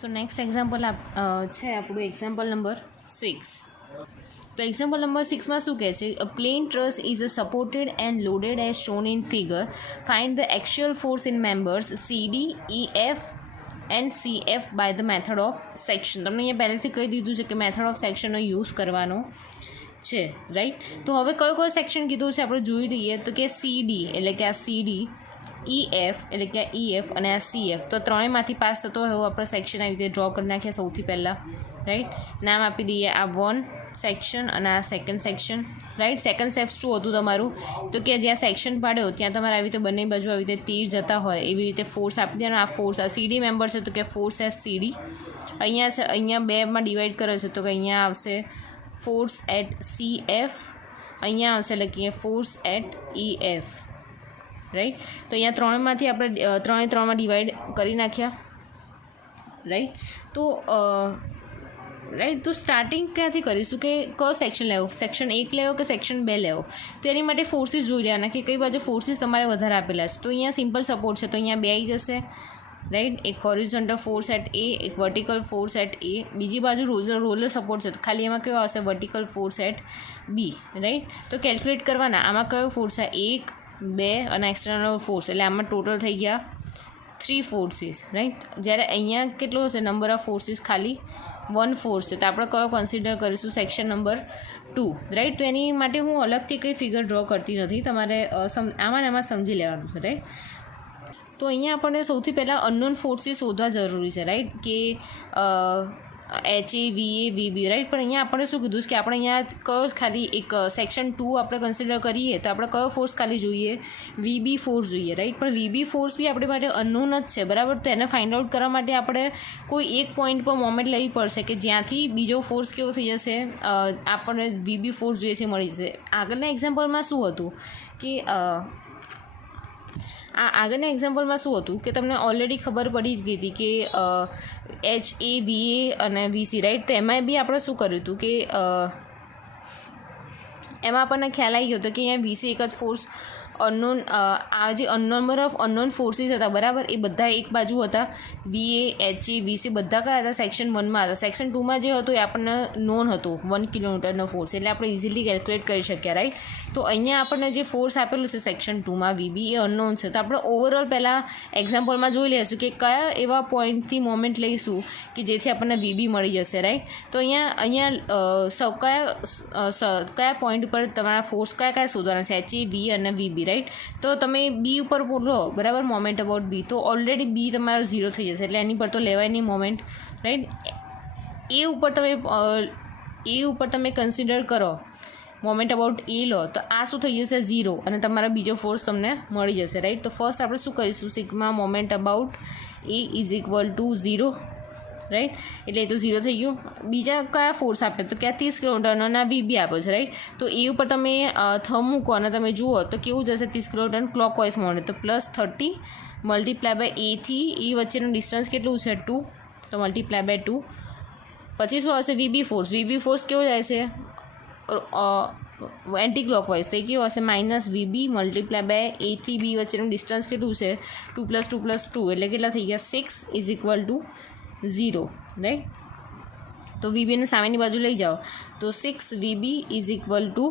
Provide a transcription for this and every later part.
So next example છે આપણું example number 6. તો એક્ઝામ્પલ નંબર 6માં શું કહે છે? A plane truss is a supported and loaded as shown in figure. Find the actual force in members CD, EF and CF by the method of section. તમને અહીંયા પહેલેથી કહી દીધું છે કે મેથડ ઓફ સેક્શનનો યુઝ કરવાનો છે, રાઈટ. તો હવે કયો સેક્શન કીધું છે આપણે જોઈ લઈએ. તો કે CD એટલે કે આ CD, EF એટલે કે આ EF અને આ CF. તો ત્રણેયમાંથી પાસ થતો હોય એવો આપણે સેક્શન આવી રીતે ડ્રો કરી નાખીએ સૌથી પહેલાં, રાઈટ. નામ આપી દઈએ આ 1 સેક્શન અને આ second section, right. Second step શું હતું તમારું? તો કે જ્યાં સેક્શન પાડ્યો ત્યાં તમારે આવી રીતે બંને બાજુ આવી રીતે તીર જતા હોય એવી રીતે ફોર્સ આપી દેવાનો. આ ફોર્સ આ CD મેમ્બર છે તો કે ફોર્સ એસ CD. અહીંયા છે, અહીંયા બેમાં ડિવાઈડ કરે છે તો કે અહીંયા આવશે ફોર્સ એટ CF, અહીંયા આવશે એટલે કે ફોર્સ એટ EF, રાઈટ. તો અહીંયા ત્રણમાંથી આપણે ત્રણમાં ડિવાઈડ કરી નાખ્યા, રાઈટ. તો રાઈટ, તો સ્ટાર્ટિંગ ક્યાંથી કરીશું કે કયો સેક્શન લેવો? સેક્શન 1 લેવો કે સેક્શન 2 લેવો? તો એની માટે ફોર્સીસ જોઈ લેવાના કે કઈ બાજુ ફોર્સીસ તમારે વધારે આપેલા છે. તો અહીંયા સિમ્પલ સપોર્ટ છે તો અહીંયા 2 આવી જશે, રાઈટ. એક હોરિઝોન્ટલ ફોર્સ એટ A, એક વર્ટિકલ ફોર્સ એટ A. બીજી બાજુ રોલર સપોર્ટ છે તો ખાલી એમાં કયો આવશે? Vertical force at B, right. તો કેલ્ક્યુલેટ કરવાના આમાં કયો ફોર્સ છે? 1, 2 અને એક્સટર્નલ ફોર્સ, એટલે આમાં ટોટલ થઈ ગયા 3 ફોર્સીસ, રાઈટ. જ્યારે અહીંયા કેટલો હશે નંબર ઓફ ફોર્સીસ? ખાલી 1 ફોર્સ છે. તો આપણે કયો કન્સિડર કરીશું? Section number 2, right. તો એની માટે હું અલગથી કંઈ ફિગર ડ્રો કરતી નથી, તમારે આમાં સમજી લેવાનું છે, રાઈટ. તો અહીંયા આપણને સૌથી પહેલાં અનનોન ફોર્સીસ શોધવા જરૂરી છે, રાઈટ. કે HA, VA, VB, રાઈટ. પણ અહીંયા આપણે શું કીધું છે કે આપણે અહીંયા કયો ખાલી એક સેક્શન 2 આપણે કન્સિડર કરીએ તો આપણે કયો ફોર્સ ખાલી જોઈએ? VB ફોર્સ જોઈએ, રાઈટ. પણ VB ફોર્સ બી આપણી માટે અનનોન જ છે, બરાબર. તો એને ફાઇન્ડ આઉટ કરવા માટે આપણે કોઈ એક પોઈન્ટ પર મોમેન્ટ લેવી પડશે કે જ્યાંથી બીજો ફોર્સ કેવો થઈ જશે, આપણને VB ફોર્સ જોઈએ છે મળી જશે. આગળના એક્ઝામ્પલમાં શું હતું કે આગળના એક્ઝામ્પલમાં શું હતું કે તમને ઓલરેડી ખબર પડી જ ગઈ હતી કે HA, VA અને VC, રાઈટ. તો એમાં બી આપણે શું કર્યું હતું કે એમાં આપણને ખ્યાલ આવી ગયો હતો કે અહીંયા VC એક જ ફોર્સ અનનોન, આ જે નંબર ઓફ અનનોન ફોર્સીસ હતા, બરાબર, એ બધા એક બાજુ હતા. VA, HA, VC બધા કયા હતા? સેક્શન 1માં હતા. સેક્શન 2માં જે હતું એ આપણને નોન હતું 1 કિલોમીટરનો ફોર્સ, એટલે આપણે ઇઝીલી કેલ્ક્યુલેટ કરી શકીએ, રાઈટ. તો અહીંયા આપણને જે ફોર્સ આપેલું છે સેક્શન 2માં VB એ અનનોન છે. તો આપણે ઓવરઓલ પહેલાં એક્ઝામ્પલમાં જોઈ લઈશું કે કયા એવા પોઈન્ટથી મોમેન્ટ લઈશું કે જેથી આપણને VB મળી જશે, રાઈટ. તો અહીંયા કયા પોઈન્ટ ઉપર તમારા ફોર્સ કયા શોધવાના છે? HA, V અને VB, રાઈટ. તો તમે B ઉપર બોલો, બરાબર, મોમેન્ટ અબાઉટ B, તો ઓલરેડી B તમારો 0 થઈ જશે, એટલે એની પર તો લેવાય નહીં મોમેન્ટ, રાઈટ. A ઉપર તમે કન્સિડર કરો મોમેન્ટ અબાઉટ A લો તો આ શું થઈ જશે? 0, અને તમારો બીજો ફોર્સ તમને મળી જશે, રાઈટ. તો ફર્સ્ટ આપણે શું કરીશું? Sigma moment about A is equal to 0, right. એટલે એ તો 0 થઈ ગયું. બીજા કયા ફોર્સ આપે? તો કે 30 કિલોમીટરનો ના VB આપ્યો છે, રાઈટ. તો એ ઉપર તમે થંબ મૂકો અને તમે જુઓ તો કેવું જશે? 30 કિલોમીટર ક્લોકવાઇઝ મોમેન્ટ, તો +30 મલ્ટીપ્લાય બાય A થી E વચ્ચેનું ડિસ્ટન્સ કેટલું છે? 2, તો મલ્ટીપ્લાય બાય 2. પછી શું આવશે? VB ફોર્સ કેવો જાય છે? એન્ટી ક્લોકવાઇઝ, તો એ કેવું હશે? -VB મલ્ટીપ્લાય બાય A થી B વચ્ચેનું ડિસ્ટન્સ કેટલું છે? 2 + 2 + 2 એટલે કેટલા થઈ ગયા? 6 ઇઝ ઇક્વલ ટુ 0, રાઈટ. તો VBને સામેની બાજુ લઈ જાઓ તો 6VB ઇઝ ઇક્વલ ટુ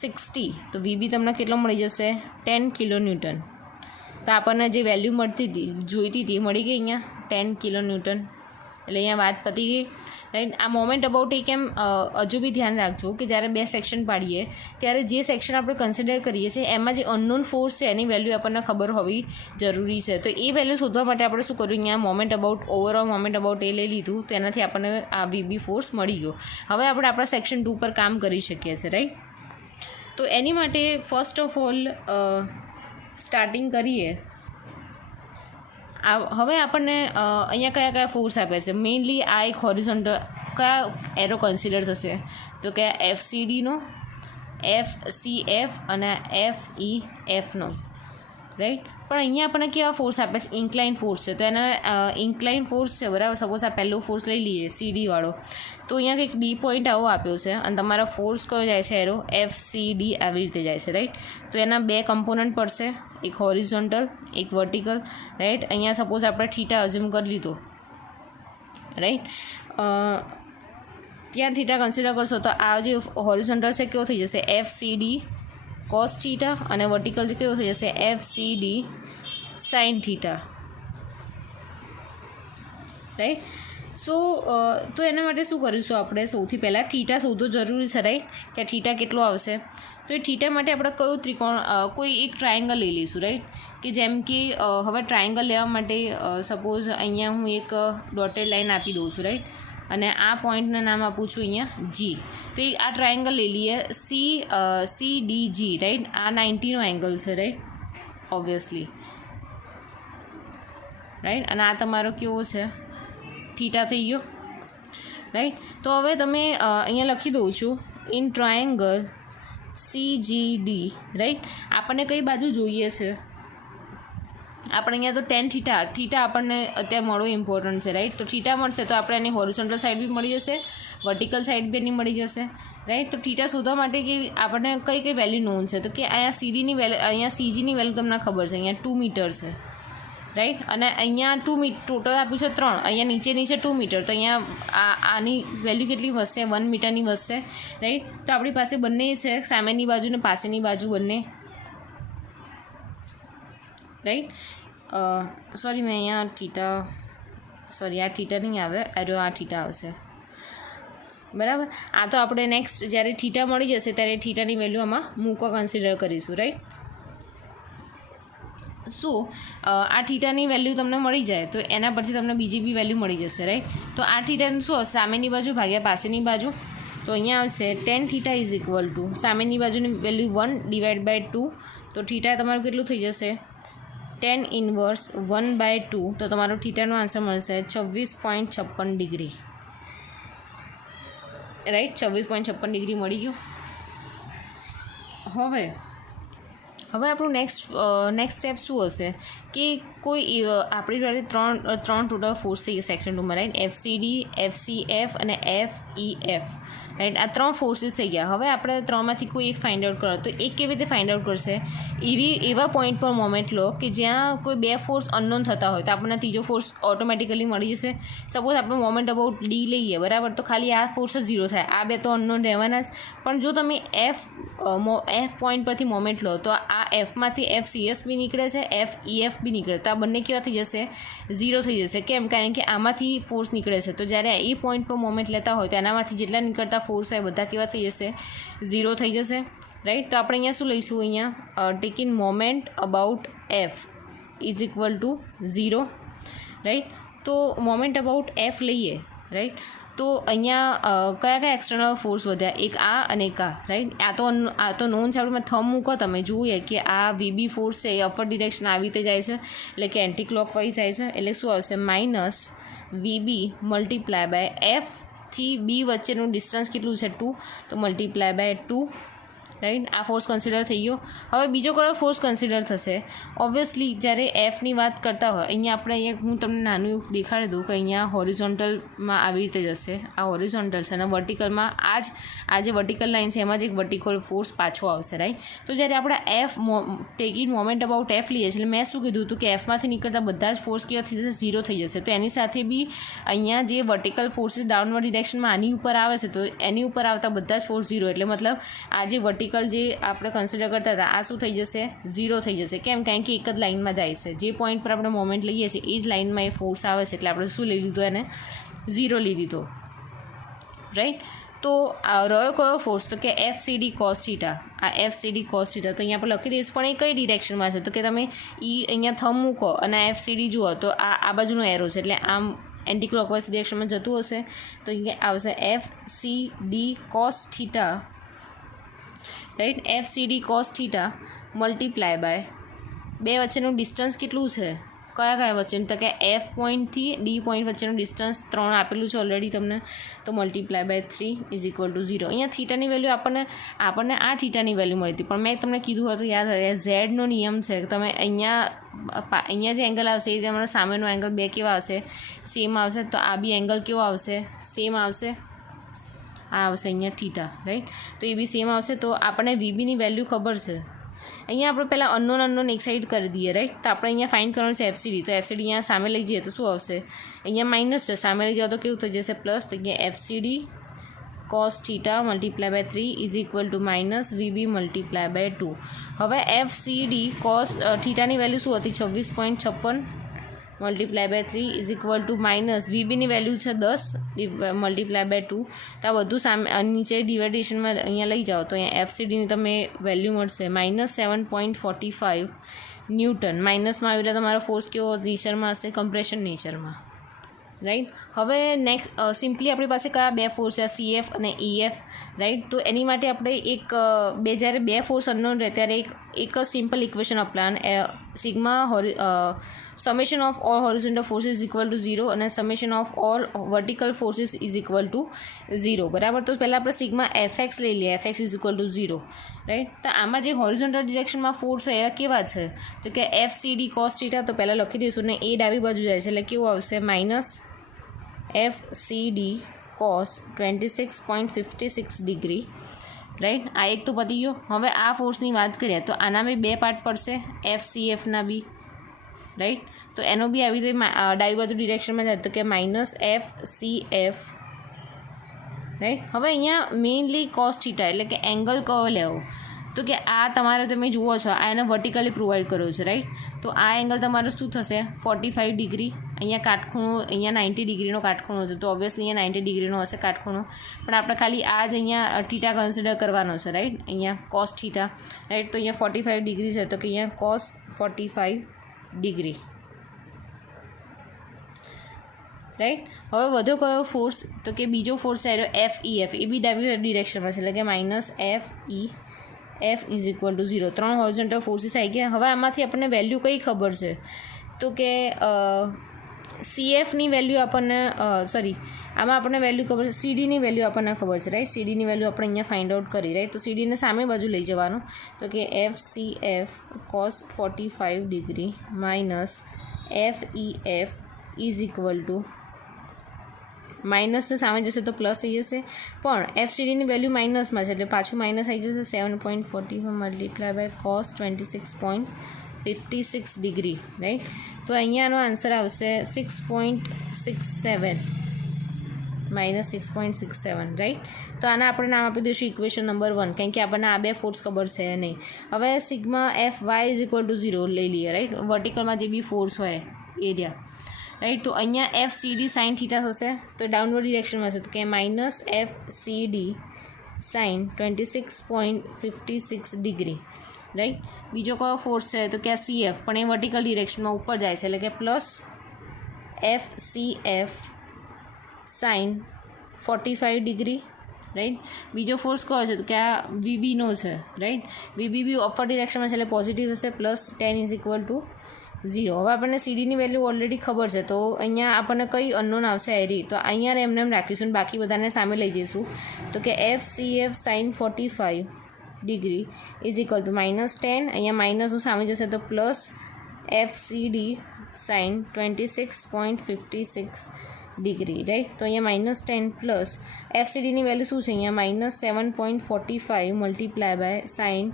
60. તો VB તમને કેટલો મળી જશે? 10 કિલોન્યુટન. તો આપણને જે વેલ્યુ મળતી હતી જોઈતી હતી મળી ગઈ અહીંયા 10 કિલોન્યુટન. એટલે અહીંયા વાત પતી ગઈ, રાઈટ. આ મોમેન્ટ અબાઉટ એ કેમ હજુ બી ધ્યાન રાખજો કે જ્યારે 2 સેક્શન પાડીએ ત્યારે જે સેક્શન આપણે કન્સિડર કરીએ છીએ એમાં જે અનનોન ફોર્સ છે એની વેલ્યુ આપણને ખબર હોવી જરૂરી છે. તો એ વેલ્યુ શોધવા માટે આપણે શું કર્યું? અહીંયા moment about, overall moment about A લઈ લીધું, તો એનાથી આપણને આ VB ફોર્સ મળી ગયો. હવે આપણે આપણા સેક્શન 2 પર કામ કરી શકીએ છીએ, રાઈટ. તો એની માટે ફર્સ્ટ ઓફ ઓલ સ્ટાર્ટિંગ કરીએ. હવે આપણને અહીંયા કયા ફોર્સ આપે છે? મેઇનલી આ એક હોરિઝોન્ટલ કયા એરો કન્સિડર થશે? તો કે FCDનો, FCF અને FEFનો, રાઈટ. પણ અહીંયા આપણને કેવા ફોર્સ આપે છે? ઇન્ક્લાઇન ફોર્સ છે. તો એના ઇન્ક્લાઇન ફોર્સ છે, બરાબર. સપોઝ આ પહેલો ફોર્સ લઈ લઈએ CD વાળો, તો અહીંયા કંઈક D પોઈન્ટ આવો આપ્યો છે અને તમારો ફોર્સ કયો જાય છે? એરો FCD આવી રીતે જાય છે, રાઈટ. તો એના 2 કમ્પોનન્ટ પડશે, એક હોરિઝોન્ટલ, એક વર્ટિકલ, રાઈટ. અહીંયા સપોઝ આપણે થીટા અઝ્યુમ કરી લીધો, રાઈટ. ત્યાં થીટા કન્સિડર કરશો તો આ જે હોરિઝોન્ટલ છે કેવો થઈ જશે FCD cos થીટા, અને વર્ટિકલ કેવો થઈ જશે FCD sin થીટા, રાઈટ. તો એના માટે શું કરીશું આપણે? સૌથી પહેલાં થીટા શોધવો જરૂરી છે, રાઈટ, કે થીટા કેટલો આવશે. તો એ થીટા માટે આપણે કયો ત્રિકોણ, કોઈ એક ટ્રાયેંગલ લઈ લઈશું, રાઈટ. કે જેમ કે હવે ટ્રાયેંગલ લેવા માટે સપોઝ અહીંયા હું એક ડોટેડ લાઇન આપી દઉં છું, રાઈટ, અને આ પોઈન્ટનું નામ આપું છું અહીંયા G. તો આ ટ્રાયેંગલ લઈ લઈએ CDG, રાઈટ. આ 90નો એંગલ છે, રાઈટ, ઓબ્વિયસલી, રાઈટ. અને આ તમારો કેવો છે થીટા થઈ ગયો, રાઈટ. તો હવે તમે અહીંયા લખી દઉં છું ઇન ટ્રાયેંગલ CGD, રાઈટ. આપણને કઈ બાજુ જોઈએ છે? આપણે અહીંયા તો tan થીટા આપણને અત્યારે મળવો ઇમ્પોર્ટન્ટ છે, રાઈટ. તો થીટા મળશે તો આપણે એની હોરિઝોન્ટલ સાઈડ બી મળી જશે, વર્ટિકલ સાઈડ બી એની મળી જશે, રાઈટ. તો થીટા શોધવા માટે કે આપણને કઈ વેલ્યુ નોન છે? તો કે અહીંયા CDની વેલ્યુ, અહીંયા CGની વેલ્યુ તમને ખબર છે, અહીંયા 2 મીટર છે, રાઈટ. અને અહીંયા 2 મીટર ટોટલ આપ્યું છે 3, અહીંયા નીચે 2 મીટર, તો અહીંયા આની વેલ્યુ કેટલી વધશે? 1 મીટરની વધશે, રાઈટ. તો આપણી પાસે બંને છે, સામેની બાજુ ને પાછળની બાજુ બંને, રાઈટ. સોરી, મેં અહીંયા આ થીટા નહીં આવે, આ થીટા આવશે, બરાબર. આ તો આપણે નેક્સ્ટ જ્યારે થીટા મળી જશે ત્યારે થીટાની વેલ્યુ આમાં મૂકવા કન્સિડર કરીશું, રાઈટ. આ થીટાની વેલ્યુ તમને મળી જાય તો એના પરથી તમને બીજી બી વેલ્યુ મળી જશે, રાઈટ. તો આ થીટાનું શું હશે? સામેની બાજુ ભાગ્યા પાછળની બાજુ. તો અહીંયા આવશે tan theta is equal two સામેની બાજુની વેલ્યુ 1/2. તો થીટા તમારું કેટલું થઈ જશે? tan inverse 1/2. તો તમારો થીટાનો આન્સર મળશે 26.56 ડિગ્રી, રાઈટ. 26.56 ડિગ્રી મળી ગયું. હવે આપણું નેક્સ્ટ સ્ટેપ શું હશે કે કોઈ આપણી જોડે ત્રણ ટોટલ ફોર્સ થઈ ગયા સેક્શન 2માં, રાઈટ. FCD, FCF અને FEF, રાઈટ. આ 3 ફોર્સીસ થઈ ગયા. હવે આપણે 3માંથી કોઈ એક ફાઇન્ડ આઉટ કરો. તો એક કેવી રીતે ફાઇન્ડ આઉટ કરશે? એવા પોઈન્ટ પર મોમેન્ટ લો કે જ્યાં કોઈ 2 ફોર્સ અનનોન થતા હોય તો આપણને ત્રીજો ફોર્સ ઓટોમેટિકલી મળી જશે. સપોઝ આપણે મોમેન્ટ અબાઉટ D લઈએ, બરાબર, તો ખાલી આ ફોર્સ જ 0 થાય, આ 2 તો અનનોન રહેવાના જ. પણ જો તમે F પોઈન્ટ પરથી મોમેન્ટ લો તો આ Fમાંથી FCS બી નીકળે છે, FEF બી નીકળે, તો આ બંને કેવા થઈ જશે? 0 થઈ જશે. કેમ? કારણ કે આમાંથી ફોર્સ નીકળે છે. તો જ્યારે એ પોઈન્ટ પર મોમેન્ટ લેતા હોય તો એનામાંથી જેટલા નીકળતા ફોર્સ હોય બધા કેવા થઈ જશે? 0 થઈ જશે, રાઈટ. તો આપણે અહીંયા શું લઈશું? અહીંયા taking moment about F is equal to 0, right. તો મોમેન્ટ અબાઉટ F લઈએ, રાઈટ. તો અહીંયા કયા એક્સટર્નલ ફોર્સ વધ્યા? એક આ અને એક આ, રાઈટ. આ તો નોન છે. આપણે થંબ મૂકો, તમે જોઈએ કે આ VB ફોર્સ છે એ અપર ડિરેક્શન આવી રીતે જાય છે, એટલે કે એન્ટી ક્લોકવાઇઝ જાય છે. એટલે શું આવશે? -VB મલ્ટીપ્લાય બાય F થી B વચ્ચેનું ડિસ્ટન્સ કેટલું છે? 2. તો મલ્ટીપ્લાય બાય 2, રાઈટ. આ ફોર્સ કન્સિડર થઈ ગયો. હવે બીજો કયો ફોર્સ કન્સિડર થશે? ઓબ્વિયસલી જ્યારે Fની વાત કરતા હોય, અહીંયા હું તમને નાનું એવું દેખાડી દઉં કે અહીંયા હોરિઝોન્ટલમાં આવી રીતે જશે. આ હોરિઝોન્ટલ છે અને વર્ટિકલમાં આ જે વર્ટિકલ લાઇન છે એમાં જ એક વર્ટિકલ ફોર્સ પાછો આવશે, રાઈટ. તો જ્યારે આપણે ટેકિંગ મોમેન્ટ અબાઉટ F લઈએ છીએ, એટલે મેં શું કીધું હતું કે Fમાંથી નીકળતા બધા જ ફોર્સ કેવા થઈ જશે? 0 થઈ જશે. તો એની સાથે બી અહીંયા જે વર્ટિકલ ફોર્સીસ ડાઉનવર્ડ ડિરેક્શનમાં આની ઉપર આવે છે, તો એની ઉપર આવતા બધા જ ફોર્સ 0. એટલે મતલબ આ જે વર્ટિકલ જે આપણે કન્સિડર કરતા હતા આ શું થઈ જશે? 0 થઈ જશે. કેમ? કારણ કે એક જ લાઇનમાં જાય છે. જે પોઈન્ટ પર આપણે મોમેન્ટ લઈએ છીએ એ જ લાઇનમાં એ ફોર્સ આવે છે, એટલે આપણે શું લઈ લીધું? એને 0 લઈ લીધો, રાઈટ. તો રહ્યો કયો ફોર્સ? તો કે FCD cos થીટા. આ FCD cos થીટા તો અહીંયા આપણે લખી દઈશું, પણ એ કઈ ડિરેક્શનમાં છે? તો કે તમે અહીંયા થંબ મૂકો અને FCD જુઓ તો આ બાજુનો એરો છે, એટલે આમ એન્ટી ક્લોકવાઇઝ ડિરેક્શનમાં જતું હશે. તો અહીંયા આવશે FCD cos theta, right. FCD cos theta multiply by 2 વચ્ચેનું ડિસ્ટન્સ કેટલું છે? કયા વચ્ચેનું? તો કે F પોઈન્ટથી D પોઈન્ટ વચ્ચેનું ડિસ્ટન્સ 3 આપેલું છે ઓલરેડી તમને. તો multiply by 3 is equal to 0. અહીંયા થીટાની વેલ્યુ આપણને આ થીટાની વેલ્યુ મળી હતી, પણ મેં તમને કીધું હતું, યાદ હોય, ઝેડનો નિયમ છે કે તમે અહીંયા જે એંગલ આવશે એ તમારા સામેનો એંગલ 2 કેવા આવશે? સેમ આવશે. તો આ બી એંગલ કેવો આવશે? સેમ આવશે. આ આવશે અહીંયા થીટા, રાઈટ. તો એ બી સેમ આવશે. તો આપણને VBની વેલ્યુ ખબર છે, અહીંયા આપણે પહેલાં અનનોન એક સાઈડ કરી દઈએ, રાઈટ. તો આપણે અહીંયા ફાઇન્ડ કરવાનું છે FCD. તો FCD અહીંયા સામે લઈ જઈએ તો શું આવશે? અહીંયા માઇનસ છે, સામે લઈ જાઓ તો કેવું થઈ જશે? પ્લસ. તો અહીંયા FCD cos theta multiply by 3 is equal to minus VB multiply by 2. હવે FCD cos થીટાની વેલ્યુ શું હતી? 26.56 multiply by 3 is equal to minus VBની વેલ્યુ છે 10 મલ્ટીપ્લાય બાય 2. તો આ બધું સામે નીચે ડિવાઇડેશનમાં અહીંયા લઈ જાઓ તો અહીંયા FCDની તમે વેલ્યુ મળશે માઇનસ 7.45 ન્યૂટન. માઇનસમાં આવી એટલે તમારો ફોર્સ કેવો નેચરમાં હશે? કમ્પ્રેશન નેચરમાં, રાઈટ. હવે નેક્સ્ટ સિમ્પલી આપણી પાસે કયા બે ફોર્સ છે? CF અને EF, રાઈટ. તો એની માટે આપણે જ્યારે બે ફોર્સ અનનોન રહે ત્યારે એક જ simple equation apply, sigma summation of all horizontal forces equal to 0 અને summation of all vertical forces is equal to 0, બરાબર. તો પહેલાં આપણે સિગ્મા FX લઈ લઈએ, FX is equal to 0, right. તો આમાં જે હોરિઝોન્ટલ ડિરેક્શનમાં ફોર્સ હોય એવા કેવા છે? તો કે FCD cos થીટા તો પહેલાં લખી દઈશું ને એ ડાબી બાજુ જાય છે એટલે કેવું આવશે? Minus FCD cos 26.56 degree, right. આ એક તો પતી ગયો. હવે આ ફોર્સની વાત કરીએ તો આના બી બે પાર્ટ પડશે, FCFના બી, રાઈટ. તો એનો બી આવી રીતે ડાબી બાજુ ડિરેક્શનમાં જાય તો કે માઇનસ FCF, રાઈટ. હવે અહીંયા મેઇનલી cos થીટા એટલે કે એંગલ કયો લેવો? તો કે આ તમારે તમે જુઓ છો આ એને વર્ટિકલી પ્રોવાઈડ કર્યો છે, રાઈટ. તો આ એંગલ તમારો શું થશે? 45 ડિગ્રી. અહીંયા કાટખૂણો, અહીંયા 90 ડિગ્રીનો કાટખૂણો છે તો ઓબ્વિયસલી અહીંયા 90 ડિગ્રીનો હશે કાટખૂણો, પણ આપણે ખાલી આ જ અહીંયા થીટા કન્સિડર કરવાનો છે, રાઈટ. અહીંયા cos થીટા, રાઈટ. તો અહીંયા 45 ડિગ્રી છે તો કે અહીંયા cos 45 ડિગ્રી, રાઈટ. હવે વધુ કયો ફોર્સ? તો કે બીજો ફોર્સ આવ્યો FEF, એ બી ડાબી ડિરેક્શનમાં છે એટલે કે minus FEF is equal to 0. 3 horizontal forces આવી ગયા. હવે આમાંથી આપણને વેલ્યુ કઈ ખબર છે? તો કે CFની વેલ્યુ આપણને આમાં આપણને વેલ્યુ ખબર છે, CDની વેલ્યુ આપણને ખબર છે, રાઈટ. CDની વેલ્યુ આપણે અહીંયા ફાઇન્ડ આઉટ કરી, રાઈટ. તો CDને સામે બાજુ લઈ જવાનું તો કે FCF cos 45 degree minus FEF is equal to minus સામે જશે તો પ્લસ થઈ જશે, પણ FCDની વેલ્યુ માઇનસમાં છે એટલે પાછું માઇનસ આવી જશે. 7.45 multiply by cos 26.56 degree, right. તો અહીંયાનો આન્સર આવશે 6.67 માઇનસ 6.67, રાઈટ. તો આના આપણે નામ આપી દઈશું ઇક્વેશન નંબર 1, કારણ કે આપણને આ બે ફોર્સ ખબર છે નહીં. હવે sigma FY is equal to 0 લઈ લઈએ, રાઈટ. વર્ટિકલમાં જે બી ફોર્સ હોય એરિયા, રાઈટ. તો અહીંયા FCD સાઇન થીટા થશે તો ડાઉનવર્ડ ડિરેક્શનમાં છે તો કે minus FCD sine 26.56 degree, right. બીજો કયો ફોર્સ છે તો કે CF, પણ એ વર્ટિકલ ડિરેક્શનમાં ઉપર જાય છે એટલે કે plus FCF sine 45 degree, right. બીજો ફોર્સ કયો છે તો કે આ VBનો છે, રાઈટ. VB બી અપર ડિરેક્શનમાં છે એટલે પોઝિટિવ હશે, પ્લસ 10 ઇઝ ઇક્વલ ટુ 0. હવે આપણને CDની વેલ્યુ ઓલરેડી ખબર છે તો અહીંયા આપણને કઈ અનનોન આવશે એરી, તો અહીંયા એમને એમ રાખીશું બાકી બધાને સામે લઈ જઈશું તો કે FCF sine 45 degree is equal to minus 10, અહીંયા માઇનસનું સામે જશે તો plus FCD sine 26.56 degree, right. તો અહીંયા માઇનસ 10 પ્લસ FCDની વેલ્યુ શું છે? અહીંયા minus 7.45 multiply by sine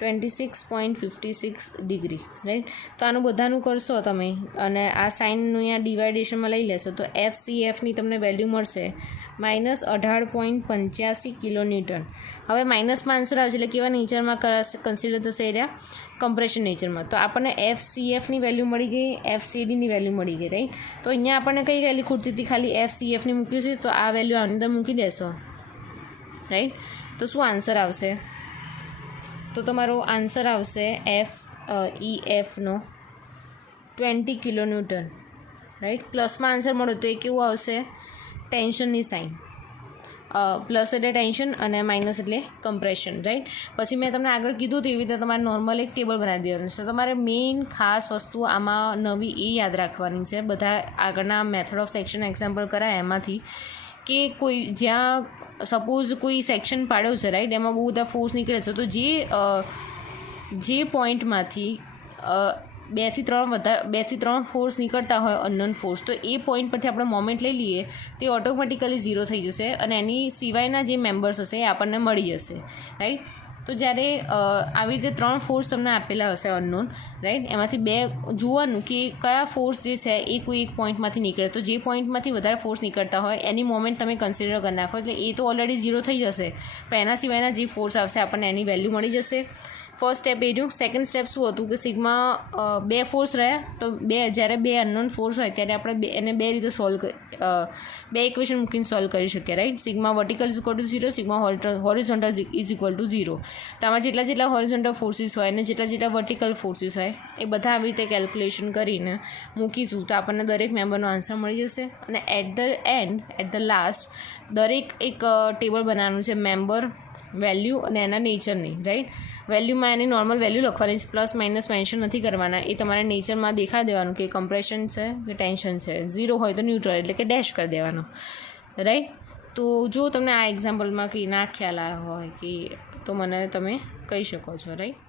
26.56 degree, right. તો આનું બધાનું કરશો તમે અને આ સાઇનનું અહીંયા ડિવાઇડેશનમાં લઈ લેશો તો FCFની તમને વેલ્યુ મળશે માઇનસ 18.85 કિલો ન્યૂટન. હવે માઇનસમાં આન્સર આવશે એટલે કેવા નેચરમાં કન્સિડર થશે એરિયા? કમ્પ્રેશન નેચરમાં. તો આપણને FCFની વેલ્યુ મળી ગઈ, FCDની વેલ્યુ મળી ગઈ, રાઈટ. તો અહીંયા આપણને કઈ વેલ્યુ ખૂટતી હતી? ખાલી FCFની મૂક્યું છે તો આ વેલ્યુ આની અંદર મૂકી દેશો, રાઈટ. તો શું આન્સર આવશે? તો તમારો આન્સર આવશે EFનો 20 કિલો ન્યૂટન, રાઈટ. પ્લસમાં આન્સર મળે તો એ કેવું આવશે? ટેન્શનની સાઇન, પ્લસ એટલે ટેન્શન અને માઇનસ એટલે કમ્પ્રેશન, રાઈટ. પછી મેં તમને આગળ કીધું તો એવી રીતે તમારે નોર્મલ એક ટેબલ બનાવી દેવાનું છે. તમારે મેઇન ખાસ વસ્તુ આમાં નવી એ યાદ રાખવાની છે, બધા આગળના મેથડ ઓફ સેક્શન એક્ઝામ્પલ કરાય એમાંથી, કે કોઈ જ્યાં સપોઝ કોઈ સેક્શન પાડ્યો છે, રાઈટ, એમાં બહુ બધા ફોર્સ નીકળે છે તો જે પોઈન્ટમાંથી 2 થી 3 ફોર્સ નીકળતા હોય અનનોન ફોર્સ, તો એ પોઈન્ટ પરથી આપણે મોમેન્ટ લઈ લઈએ તે ઓટોમેટિકલી 0 થઈ જશે અને એની સિવાયના જે મેમ્બર્સ હશે એ આપણને મળી જશે, રાઈટ. તો જ્યારે આવી રીતે 3 ફોર્સ તમને આપેલા હશે અનનોન, રાઈટ, એમાંથી 2 જોવાનું કે કયા ફોર્સ જે છે એ કોઈ એક પોઈન્ટમાંથી નીકળે, તો જે પોઈન્ટમાંથી વધારે ફોર્સ નીકળતા હોય એની મોમેન્ટ તમે કન્સિડર કરી નાખો, એટલે એ તો ઓલરેડી 0 થઈ જશે, પણ એના સિવાયના જે ફોર્સ આવશે આપણને એની વેલ્યુ મળી જશે. ફર્સ્ટ સ્ટેપ એ રહ્યું. સેકન્ડ સ્ટેપ શું હતું કે સિગ્મા 2 ફોર્સ રહ્યા, તો જ્યારે 2 અનનોન ફોર્સ હોય ત્યારે આપણે એને 2 રીતે સોલ્વ 2 ઇક્વેશન મૂકીને સોલ્વ કરી શકીએ, right. Sigma vertical is equal to 0, sigma horizontal is equal to 0. તો આમાં જેટલા હોરિઝોન્ટલ ફોર્સીસ હોય અને જેટલા વર્ટિકલ ફોર્સીસ હોય એ બધા આવી રીતે કેલ્ક્યુલેશન કરીને મૂકીશું તો આપણને દરેક મેમ્બરનો આન્સર મળી જશે. અને એટ ધ લાસ્ટ દરેક એક ટેબલ બનાવવાનું છે મેમ્બર, વેલ્યુ અને એના નેચરની, રાઈટ. વેલ્યુમાં એની નોર્મલ વેલ્યુ લખવાની છે, પ્લસ માઇનસ મેન્શન નથી કરવાના, એ તમારે નેચરમાં દેખાડી દેવાનું કે કમ્પ્રેશન છે કે ટેન્શન છે. 0 હોય તો ન્યુટ્રલ એટલે કે ડેશ કરી દેવાનો, રાઈટ. તો જો તમને આ એક્ઝામ્પલમાં કંઈ ના ખ્યાલ આવ્યો હોય કે તો મને તમે કહી શકો છો, રાઈટ.